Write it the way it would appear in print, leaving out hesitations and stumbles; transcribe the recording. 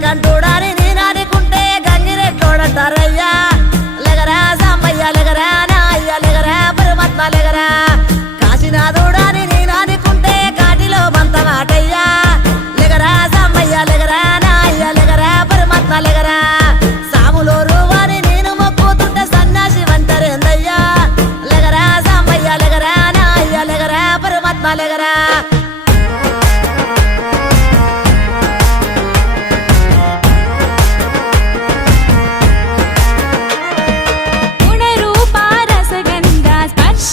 కంటూడాని నేనానుకుంటే గంగిరెట్లోడంటారయ్యా లెగరా సాంబయ్య లెగరా నా అయ్య లెగరా పరమాత్మ లెగరా కాశీనాథుడాని నేనానుకుంటే కాటిలో బంత మాటయ్యా లెగరా సాంబయ్య లెగరా నా అయ్య లెగరా పరమాత్మ లెగరా సాములోరు వారి నేను మొక్కుతుంటే సన్యాసి వంటరేందయ్యా లెగరా సాంబయ్య లెగరా నా అయ్య లెగరా పరమాత్మ లెగరా గుణరూప రసగంధ స్పర్శ